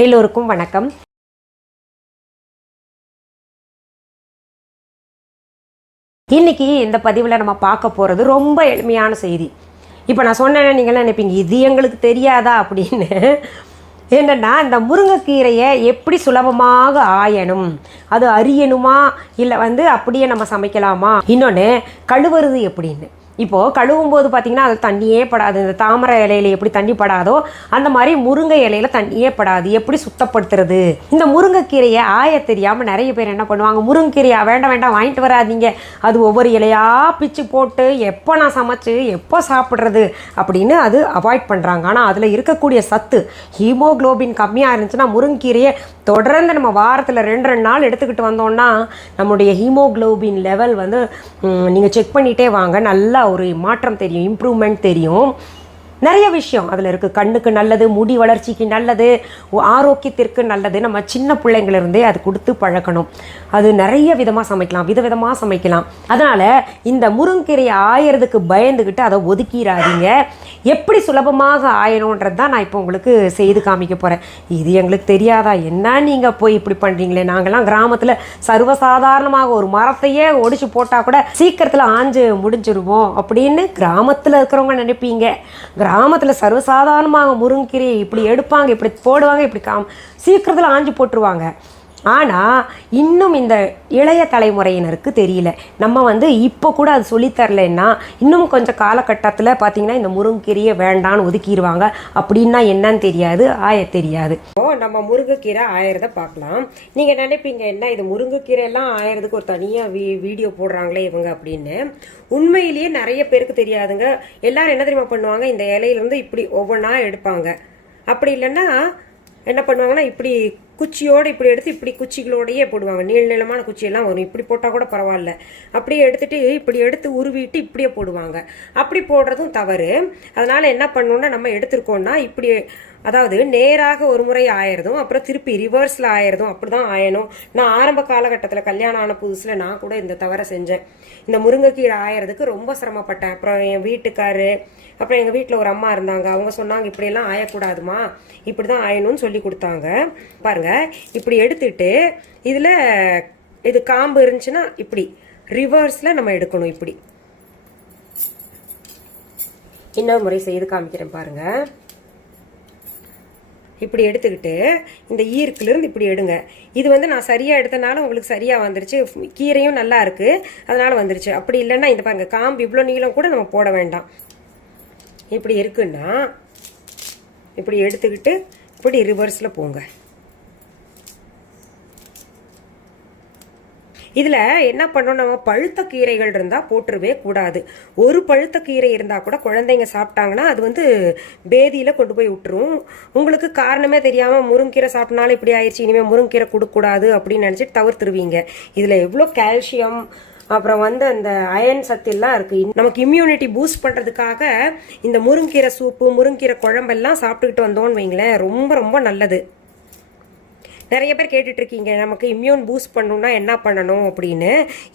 எல்லோருக்கும் வணக்கம். இன்னைக்கு இந்த பதிவில் நம்ம பார்க்க போகிறது ரொம்ப எளிமையான செய்தி. இப்போ நான் சொன்னேன்னு நீங்களாம் நினைப்பீங்க, இது எங்களுக்கு தெரியாதா அப்படின்னு. என்னென்னா, இந்த முருங்கைக்கீரையை எப்படி சுலபமாக ஆயணும், அது அரியணுமா இல்லை அப்படியே நம்ம சமைக்கலாமா, இன்னொன்று கழுவுறது எப்படின்னு. இப்போது கழுவும் போது பார்த்திங்கன்னா அது தண்ணியே படாது. இந்த தாமரை இலையில் எப்படி தண்ணி படாதோ அந்த மாதிரி முருங்கை இலையில் தண்ணியே படாது. எப்படி சுத்தப்படுத்துறது? இந்த முருங்கைக்கீரையை ஆய தெரியாமல் நிறைய பேர் என்ன பண்ணுவாங்க, முருங்கைக்கீரையா வேண்டாம் வேண்டாம் வாங்கிட்டு வராதிங்க, அது ஒவ்வொரு இலையாக பிச்சு போட்டு எப்போ நான் சமைச்சு எப்போ சாப்பிட்றது அப்படின்னு அது அவாய்ட் பண்ணுறாங்க. ஆனால் அதில் இருக்கக்கூடிய சத்து, ஹீமோக்ளோபின் கம்மியாக இருந்துச்சுன்னா முருங்கைக்கீரையை தொடர்ந்து நம்ம வாரத்தில் 2 நாள் எடுத்துக்கிட்டு வந்தோம்னா நம்முடைய ஹீமோக்ளோபின் லெவல் நீங்கள் செக் பண்ணிகிட்டே வாங்க, நல்லா ஒரு மாற்றம் தெரியும், இம்ப்ரூவ்மெண்ட் தெரியும். நிறைய விஷயம் அதில் இருக்குது. கண்ணுக்கு நல்லது, முடி வளர்ச்சிக்கு நல்லது, ஆரோக்கியத்திற்கு நல்லது. நம்ம சின்ன பிள்ளைங்களிருந்தே அது கொடுத்து பழக்கணும். அது நிறைய விதமாக சமைக்கலாம், விதவிதமாக சமைக்கலாம். அதனால் இந்த முருங்கைக்கீரையை ஆயறதுக்கு பயந்துக்கிட்டு அதை ஒதுக்கிடாதீங்க. எப்படி சுலபமாக ஆயணுன்றது தான் நான் இப்போ உங்களுக்கு செய்து காமிக்க போகிறேன். இது எங்களுக்கு தெரியாதா, என்ன நீங்கள் போய் இப்படி பண்ணுறீங்களே, நாங்கள்லாம் கிராமத்தில் சர்வசாதாரணமாக ஒரு மரத்தையே ஒடிச்சு போட்டால் கூட சீக்கிரத்தில் ஆஞ்சு முடிஞ்சிருவோம் அப்படின்னு கிராமத்தில் இருக்கிறவங்க நினைப்பீங்க. கிராமத்தில் சர்வசாதாரணமாக முருங்கைக்கீரையை இப்படி எடுப்பாங்க, இப்படி போடுவாங்க, இப்படி சீக்கிரத்தில் ஆஞ்சு போட்டுருவாங்க. ஆனால் இன்னும் இந்த இளைய தலைமுறையினருக்கு தெரியல. நம்ம இப்போ கூட அது சொல்லித்தரலைன்னா இன்னும் கொஞ்சம் காலகட்டத்தில் பார்த்திங்கன்னா இந்த முருங்கைக்கீரையை வேண்டான்னு ஒதுக்கிடுவாங்க. அப்படின்னா என்னன்னு தெரியாது, ஆய தெரியாது. நம்ம முருங்கைக்கீரை ஆயிரத பார்க்கலாம். நீங்கள் நினைப்பீங்க, என்ன இது முருங்கைக்கீரையெல்லாம் ஆயிரதுக்கு ஒரு தனியாக வீடியோ போடுறாங்களே இவங்க அப்படின்னு. உண்மையிலேயே நிறைய பேருக்கு தெரியாதுங்க. எல்லாரும் என்ன தெரியுமா பண்ணுவாங்க, இந்த இலையிலேருந்து இப்படி ஒவ்வொன்றா எடுப்பாங்க. அப்படி இல்லைன்னா என்ன பண்ணுவாங்கன்னா, இப்படி குச்சியோடு இப்படி எடுத்து இப்படி குச்சிகளோடையே போடுவாங்க. நீளமான குச்சியெல்லாம் வரும், இப்படி போட்டால் கூட பரவாயில்ல. அப்படியே எடுத்துட்டு இப்படி எடுத்து உருவிட்டு இப்படியே போடுவாங்க. அப்படி போடுறதும் தவறு. அதனால் என்ன பண்ணணுன்னா, நம்ம எடுத்துருக்கோன்னா இப்படி, அதாவது நேராக ஒரு முறை ஆயிரதும் அப்புறம் திருப்பி ரிவர்ஸில் ஆயிரதும் அப்படி தான் ஆயணும். நான் ஆரம்ப காலகட்டத்தில் கல்யாணம் ஆன புதுசில் நான் கூட இந்த தவறை செஞ்சேன். இந்த முருங்கைக்கீரை ஆயறதுக்கு ரொம்ப சிரமப்பட்டேன். அப்புறம் என் வீட்டுக்காரு, அப்புறம் எங்கள் வீட்டில் ஒரு அம்மா இருந்தாங்க, அவங்க சொன்னாங்க இப்படியெல்லாம் ஆயக்கூடாதுமா, இப்படி தான் ஆயணும்னு சொல்லி கொடுத்தாங்க. பாருங்கள், இப்படி எடுத்துட்டு இதில் இது காம்பு இருந்துச்சுன்னா இப்படி ரிவர்ஸில் நம்ம எடுக்கணும். இப்படி இன்னொரு முறை செய்து காமிக்கிறேன் பாருங்கள். இப்படி எடுத்துக்கிட்டு இந்த ஈர்க்கிலிருந்து இப்படி எடுங்க. இது நான் சரியாக எடுத்தனால உங்களுக்கு சரியாக வந்துருச்சு, கீரையும் நல்லா இருக்குது அதனால் வந்துருச்சு. அப்படி இல்லைன்னா இந்த பாருங்க, காம்பு இவ்வளோ நீளம் கூட நம்ம போட வேண்டாம். இப்படி இருக்குன்னா இப்படி எடுத்துக்கிட்டு இப்படி ரிவர்ஸில் போங்க. இதில் என்ன பண்ணணும், நம்ம பழுத்த கீரைகள் இருந்தால் போட்டுருவே கூடாது. ஒரு பழுத்த கீரை இருந்தால் கூட குழந்தைங்க சாப்பிட்டாங்கன்னா அது பேதியில் கொண்டு போய் விட்டுரும். உங்களுக்கு காரணமே தெரியாமல் முருங்கீரை சாப்பிட்னாலும் இப்படி ஆயிடுச்சு, இனிமேல் முருங்கீரை கொடுக்கக்கூடாது அப்படின்னு நினச்சிட்டு தவிர்த்துருவீங்க. இதில் எவ்வளோ கால்சியம், அப்புறம் அந்த அயன் சத்தெல்லாம் இருக்குது. நமக்கு இம்யூனிட்டி பூஸ்ட் பண்ணுறதுக்காக இந்த முருங்கீரை சூப்பு, முருங்கீரை குழம்பெல்லாம் சாப்பிட்டுக்கிட்டு வந்தோன்னு வைங்களேன், ரொம்ப ரொம்ப நல்லது. நிறைய பேர் கேட்டுட்டு இருக்கீங்க, நமக்கு இம்யூன் பூஸ்ட் பண்ணணும்னா என்ன பண்ணணும் அப்படின்னு.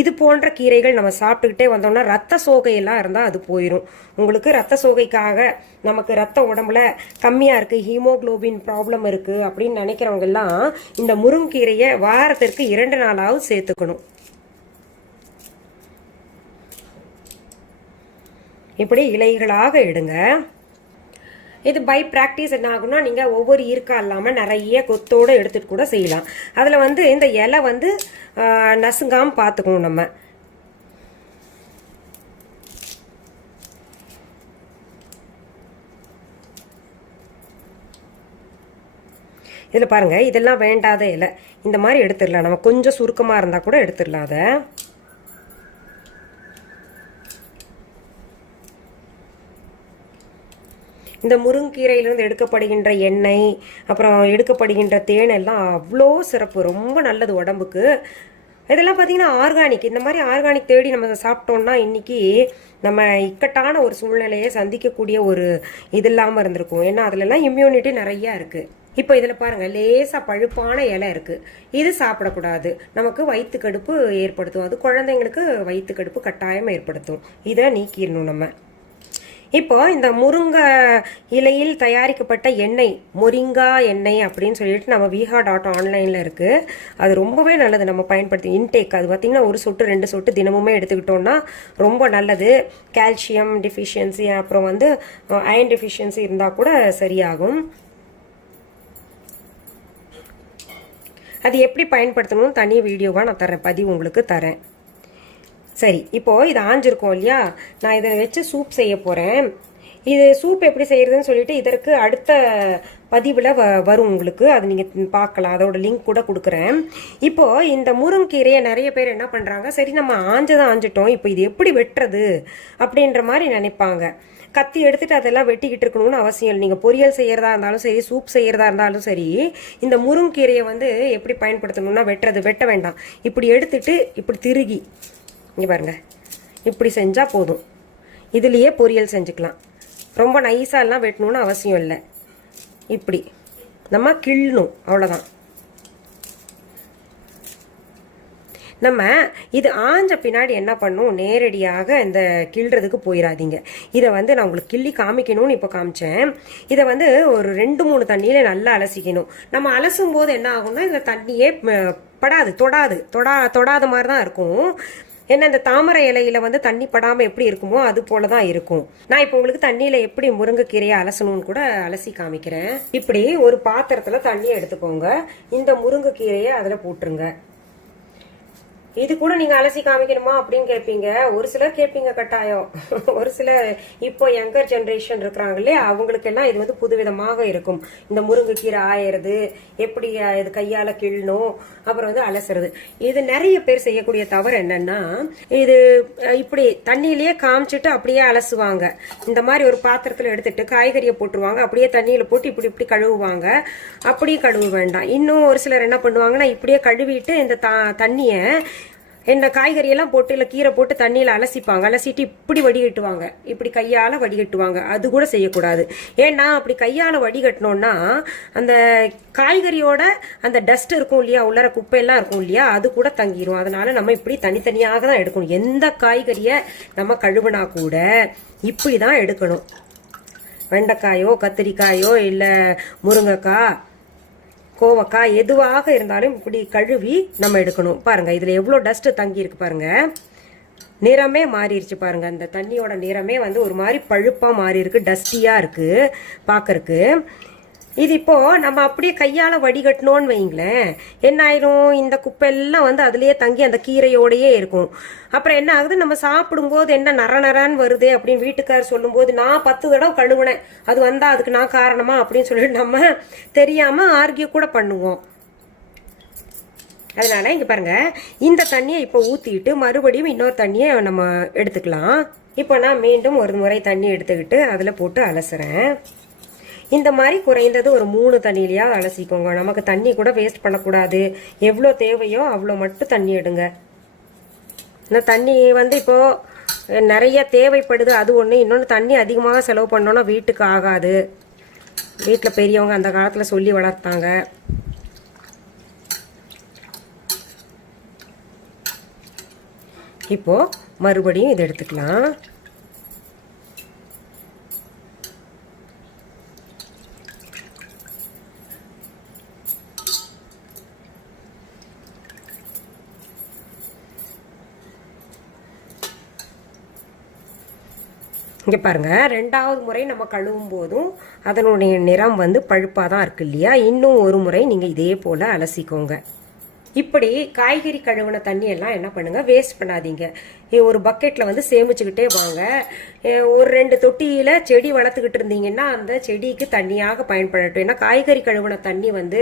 இது போன்ற கீரைகள் நம்ம சாப்பிட்டுக்கிட்டே வந்தோம்னா ரத்த சோகையெல்லாம் இருந்தால் அது போயிடும். உங்களுக்கு ரத்த சோகைக்காக, நமக்கு ரத்த உடம்புல கம்மியாக இருக்குது, ஹீமோக்ளோபின் ப்ராப்ளம் இருக்குது அப்படின்னு நினைக்கிறவங்க எல்லாம் இந்த முருங்கீரையை வாரத்திற்கு 2 நாளாவது சேர்த்துக்கணும். இப்படி இலைகளாக எடுங்க. இது பை ப்ராக்டிஸ் என்ன ஆகும்னா, நீங்கள் ஒவ்வொரு ஈர்க்கா இல்லாமல் நிறைய கொத்தோடு எடுத்துகிட்டு கூட செய்யலாம். அதில் இந்த இலை நசுங்காமல் பார்த்துக்கணும் நம்ம. இதில் பாருங்கள், இதெல்லாம் வேண்டாத இலை, இந்த மாதிரி எடுத்துடலாம். நம்ம கொஞ்சம் சுருக்கமாக இருந்தால் கூட எடுத்துடலாம். அதை இந்த முருங்கீரையிலிருந்து எடுக்கப்படுகின்ற எண்ணெய், அப்புறம் எடுக்கப்படுகின்ற தேன் எல்லாம் அவ்வளோ சிறப்பு, ரொம்ப நல்லது உடம்புக்கு. இதெல்லாம் பார்த்தீங்கன்னா ஆர்கானிக். இந்த மாதிரி ஆர்கானிக் தேடி நம்ம சாப்பிட்டோம்னா இன்னைக்கு நம்ம இக்கட்டான ஒரு சூழ்நிலையை சந்திக்கக்கூடிய ஒரு இது இல்லாமல் இருந்திருக்கும். ஏன்னா அதுலலாம் இம்யூனிட்டி நிறையா இருக்குது. இப்போ இதில் பாருங்கள், லேசாக பழுப்பான இலை இருக்குது. இது சாப்பிடக்கூடாது, நமக்கு வயிற்று கடுப்பு ஏற்படுத்தும். அது குழந்தைங்களுக்கு வயிற்று கடுப்பு கட்டாயம் ஏற்படுத்தும். இதை நீக்கிடணும் நம்ம. இப்போ இந்த முருங்கை இலையில் தயாரிக்கப்பட்ட எண்ணெய், மொரிங்கா எண்ணெய் அப்படின்னு சொல்லிட்டு நம்ம viha.online இருக்குது. அது ரொம்பவே நல்லது, நம்ம பயன்படுத்தி இன்டேக். அது பார்த்திங்கன்னா 1 சொட்டு 2 சொட்டு தினமுமே எடுத்துக்கிட்டோம்னா ரொம்ப நல்லது. கால்சியம் டிஃபிஷியன்சி, அப்புறம் வந்து அயன் டிஃபிஷியன்சி இருந்தால் கூட சரியாகும். அது எப்படி பயன்படுத்தணும்னு தனி வீடியோவாக நான் தரேன், பதிவு உங்களுக்கு தரேன். சரி, இப்போது இது ஆஞ்சிருக்கோம் இல்லையா, நான் இதை வச்சு சூப் செய்ய போகிறேன். இது சூப் எப்படி செய்கிறதுன்னு சொல்லிட்டு இதற்கு அடுத்த பதிவில் வரும் உங்களுக்கு, அது நீங்கள் பார்க்கலாம். அதோட லிங்க் கூட கொடுக்குறேன். இப்போது இந்த முருங்கீரையை நிறைய பேர் என்ன பண்ணுறாங்க, சரி நம்ம ஆஞ்சிட்டோம், இப்போ இது எப்படி வெட்டுறது அப்படின்ற மாதிரி நினைப்பாங்க. கத்தி எடுத்துட்டு அதெல்லாம் வெட்டிக்கிட்டு இருக்கணும்னு அவசியம் இல்லை. நீங்கள் பொரியல் செய்கிறதா இருந்தாலும் சரி, சூப் செய்கிறதா இருந்தாலும் சரி, இந்த முருங்கீரையை வந்து எப்படி பயன்படுத்தணும்னா வெட்ட வேண்டாம். இப்படி எடுத்துட்டு இப்படி திருகி இங்கே பாருங்க, இப்படி செஞ்சால் போதும். இதுலேயே பொரியல் செஞ்சுக்கலாம். ரொம்ப நைஸாலாம் வெட்டணும்னு அவசியம் இல்லை. இப்படி நம்ம கிள்ளணும், அவ்வளோதான். நம்ம இது ஆஞ்ச பின்னாடி என்ன பண்ணும், நேரடியாக இந்த கிள்றதுக்கு போயிடாதீங்க. இதை வந்து நான் உங்களுக்கு கிள்ளி காமிக்கணும்னு இப்போ காமிச்சேன். இதை வந்து ஒரு 2-3 தண்ணியில் நல்லா அலசிக்கணும். நம்ம அலசும் போது என்ன ஆகும்னா இந்த தண்ணியே படாது, தொடாத மாதிரி தான் இருக்கும். ஏன்னா இந்த தாமரை இலையில வந்து தண்ணி படாமல் எப்படி இருக்குமோ அது போல தான் இருக்கும். நான் இப்போ உங்களுக்கு தண்ணியில் எப்படி முருங்கைக்கீரையை அலசணும்னு கூட அலசி காமிக்கிறேன். இப்படி ஒரு பாத்திரத்தில் தண்ணி எடுத்துக்கோங்க. இந்த முருங்கைக்கீரையை அதில் போட்டுருங்க. இது கூட நீங்க அலசி காமிக்கணுமா அப்படின்னு கேட்பீங்க. ஒரு சிலர் கேட்பீங்க கட்டாயம். ஒரு சிலர் இப்போ யங்கர் ஜென்ரேஷன் இருக்கிறாங்க இல்லையா, அவங்களுக்கு எல்லாம் இது வந்து புதுவிதமாக இருக்கும். இந்த முருங்கைக்கீரை ஆயிறது எப்படி, இது கையால கிள்ளணும், அப்புறம் வந்து அலசுறது. இது நிறைய பேர் செய்யக்கூடிய தவறு என்னன்னா, இது இப்படி தண்ணியிலேயே காமிச்சிட்டு அப்படியே அலசுவாங்க. இந்த மாதிரி ஒரு பாத்திரத்துல எடுத்துட்டு காய்கறியை போட்டுருவாங்க, அப்படியே தண்ணியில போட்டு இப்படி இப்படி கழுவுவாங்க. அப்படியே கழுவ வேண்டாம். இன்னும் ஒரு சிலர் என்ன பண்ணுவாங்கன்னா, இப்படியே கழுவிட்டு இந்த தண்ணிய இந்த காய்கறியெல்லாம் போட்டு இல்லை கீரை போட்டு தண்ணியில் அலசிப்பாங்க. அலசிட்டு இப்படி வடிகட்டுவாங்க, இப்படி கையால் வடிகட்டுவாங்க. அது கூட செய்யக்கூடாது. ஏன்னா அப்படி கையால் வடிகட்டினோன்னா அந்த காய்கறியோட அந்த டஸ்ட் இருக்கும் இல்லையா, உள்ளர குப்பையெல்லாம் இருக்கும் இல்லையா, அது கூட தங்கிரும். அதனால நம்ம இப்படி தனித்தனியாக தான் எடுக்கணும். எந்த காய்கறியை நம்ம கழுவினா கூட இப்படி தான் எடுக்கணும். வெண்டைக்காயோ கத்திரிக்காயோ இல்லை முருங்கைக்காய் கோவக்காய் எதுவாக இருந்தாலும் இப்படி கழுவி நம்ம எடுக்கணும். பாருங்க இதுல எவ்வளோ டஸ்ட் தங்கி இருக்கு பாருங்க. நிறமே மாறிடுச்சு பாருங்க. அந்த தண்ணியோட நிறமே வந்து ஒரு மாதிரி பழுப்பா மாறி இருக்கு, டஸ்டியா இருக்கு பாக்கறதுக்கு. இது இப்போ நம்ம அப்படியே கையால வடிகட்டணும்னு வைங்களேன், என்ன ஆயிரும், இந்த குப்பையெல்லாம் வந்து அதுலயே தங்கி அந்த கீரையோடயே இருக்கும். அப்புறம் என்ன ஆகுது, நம்ம சாப்பிடும்போது என்ன நரன்னு வருது அப்படின்னு வீட்டுக்காரர் சொல்லும் போது, நான் 10 தடவை கழுவுனேன், அது வந்தா அதுக்கு நான் காரணமா அப்படின்னு சொல்லிட்டு நம்ம தெரியாம ஆர்கியூ கூட பண்ணுவோம். அதனால இங்க பாருங்க, இந்த தண்ணியை இப்போ ஊத்திட்டு மறுபடியும் இன்னொரு தண்ணியை நம்ம எடுத்துக்கலாம். இப்போ நான் மீண்டும் ஒரு முறை தண்ணி எடுத்துக்கிட்டு அதுல போட்டு அலசுறேன். இந்த மாதிரி குறைந்தது ஒரு 3 தண்ணியிலையா அலசிக்கோங்க. நமக்கு தண்ணி கூட வேஸ்ட் பண்ணக்கூடாது. எவ்வளோ தேவையோ அவ்வளோ மட்டும் தண்ணி எடுங்க. இந்த தண்ணி வந்து இப்போ நிறைய தேவைப்படுது, அது ஒன்று. இன்னொன்று, தண்ணி அதிகமாக செலவு பண்ணோன்னா வீட்டுக்கு ஆகாது. வீட்டில் பெரியவங்க அந்த காலத்தில் சொல்லி வளர்த்தாங்க. இப்போ மறுபடியும் இதை எடுத்துக்கலாம். இங்கே பாருங்க, 2வது முறை நம்ம கழுவும் போதும் அதனுடைய நிறம் வந்து பழுப்பாக தான் இருக்கு இல்லையா. இன்னும் ஒரு முறை நீங்கள் இதே போல் அலசிக்கோங்க. இப்படி காய்கறி கழுவின தண்ணி எல்லாம் என்ன பண்ணுங்க, வேஸ்ட் பண்ணாதீங்க. ஒரு பக்கெட்ல வந்து சேமிச்சுக்கிட்டே வாங்க. ஒரு 2 தொட்டியில செடி வளர்த்துக்கிட்டு இருந்தீங்கன்னா அந்த செடிக்கு தண்ணியாக பயன்படட்டும். ஏன்னா காய்கறி கழுவின தண்ணி வந்து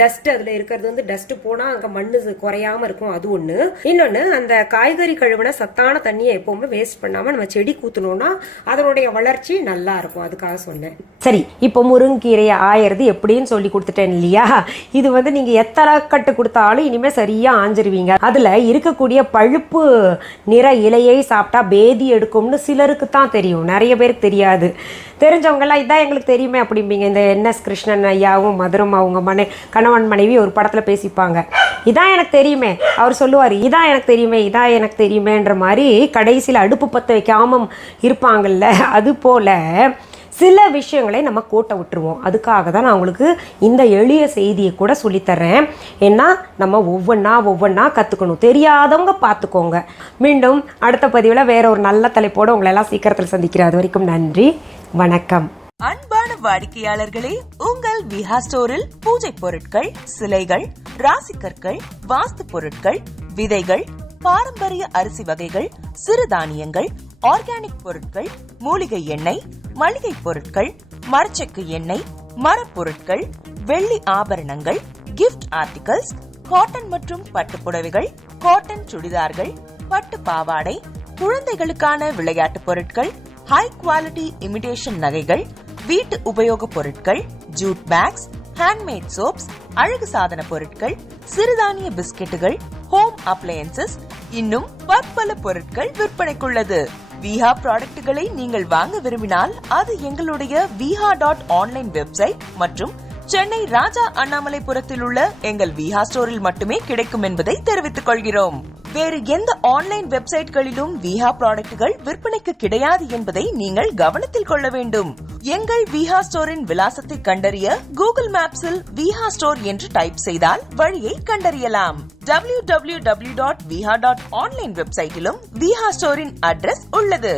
டஸ்ட், அதுல இருக்கிறது வந்து டஸ்ட் போனா அங்க மண்ணு குறையாம இருக்கும், அது ஒண்ணு. இன்னொன்னு, அந்த காய்கறி கழுவின சத்தான தண்ணியை எப்பவுமே வேஸ்ட் பண்ணாம நம்ம செடி கூத்தணும்னா அதனுடைய வளர்ச்சி நல்லா இருக்கும். அதுக்காக சொன்னேன். சரி, இப்போ முருங்கீரையை ஆயறது எப்படின்னு சொல்லி கொடுத்துட்டேன் இல்லையா. இது வந்து நீங்க எத்தனை கட்டு கொடுத்தாலும் இனிமே சரியா ஆஞ்சிருவீங்க. அதுல இருக்கக்கூடிய பழுப்பு நிற இலையை சாப்பிட்டா பேதி எடுக்கும்னு சிலருக்கு தான் தெரியும், நிறைய பேருக்கு தெரியாது. தெரிஞ்சவங்கெல்லாம் இதான் எங்களுக்கு தெரியுமே அப்படிம்பீங்க. இந்த NS கிருஷ்ணன் ஐயாவும் மதுரம் அவங்க கணவன் மனைவி ஒரு படத்தில் பேசிப்பாங்க. இதான் எனக்கு தெரியுமே, அவர் சொல்லுவார் இதான் எனக்கு தெரியுமே, இதான் எனக்கு தெரியுமேன்ற மாதிரி கடைசியில் அடுப்பு பற்ற வைக்காமல் இருப்பாங்கல்ல, அது போல் சில விஷயங்களை நம்ம கோட்டை விட்டுருவோம். அதுக்காக தான் நான் உங்களுக்கு இந்த எளிய செய்தியை கூட சொல்லித்தர்றேன். ஏன்னா நம்ம ஒவ்வொன்றா கற்றுக்கணும். தெரியாதவங்க பார்த்துக்கோங்க. மீண்டும் அடுத்த பதிவில் வேற ஒரு நல்ல தலைப்போடு உங்களை எல்லாம் சீக்கிரத்தில் சந்திக்கிறேன். அது வரைக்கும் நன்றி, வணக்கம். அன்பான வாடிக்கையாளர்களே, உங்கள் விஹா ஸ்டோரில் பூஜை பொருட்கள், சிலைகள், ராசிக்கற்கள், வாஸ்து பொருட்கள், விதைகள், பாரம்பரிய அரிசி வகைகள், சிறுதானியங்கள், ஆர்கானிக் பொருட்கள், மூலிகை எண்ணெய், மளிகை பொருட்கள், மரச்செக்கு எண்ணெய், மரப்பொருட்கள், வெள்ளி ஆபரணங்கள், கிஃப்ட் ஆர்டிகல்ஸ், காட்டன் மற்றும் பட்டு புடவைகள், காட்டன் சுடிதார்கள், பட்டு பாவாடை, குழந்தைகளுக்கான விளையாட்டு பொருட்கள், ஹை குவாலிட்டி இமிடேஷன் நகைகள், வீட்டு உபயோக பொருட்கள், ஜூட் பேக்ஸ், ஹேண்ட்மேட் சோப்ஸ், அழகு சாதன பொருட்கள், சிறுதானிய பிஸ்கெட்டுகள், ஹோம் அப்ளையன்சஸ், இன்னும் பற்பல பொருட்கள் விற்பனைக்குள்ளது. விஹா ப்ராடக்ட்களை நீங்கள் வாங்க விரும்பினால் அது எங்களுடைய viha.online வெப்சைட் மற்றும் சென்னை ராஜா அண்ணாமலைபுரத்தில் உள்ள எங்கள் விஹா ஸ்டோரில் மட்டுமே கிடைக்கும் என்பதை தெரிவித்துக் கொள்கிறோம். வேறு எந்த ஆன்லைன் வெப்சைட்களிலும் விஹா ப்ராடக்ட்கள் விற்பனைக்கு கிடையாது என்பதை நீங்கள் கவனத்தில் கொள்ள வேண்டும். எங்கள் விஹா ஸ்டோரின் விலாசத்தை கண்டறிய கூகுள் மேப்ஸில் விஹா ஸ்டோர் என்று டைப் செய்தால் வழியை கண்டறியலாம். www.viha.online வெப்சைட்டிலும் விஹா ஸ்டோரின் அட்ரஸ் உள்ளது.